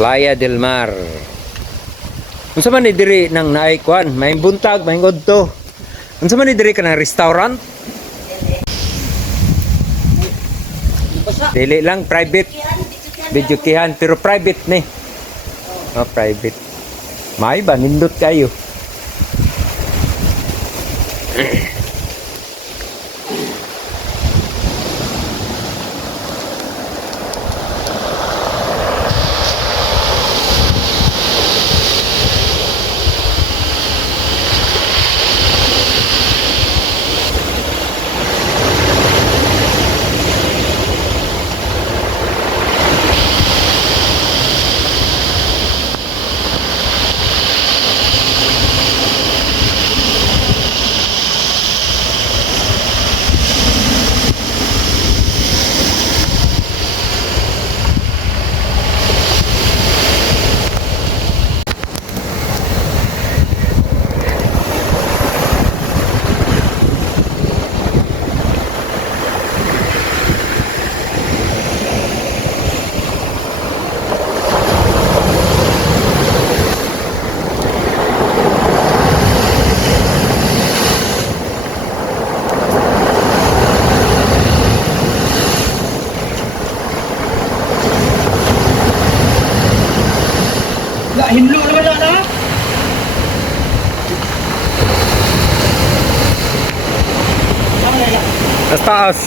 Playa del Mar. Unsa man ni diri nang naay kwan, may buntag, may ngodto. Unsa man ni diri ka ng restaurant? Dili lang private. Videokihan pero private ni. Oh, private. May ba nindot kayo? Hinlo naman na. Sa taas.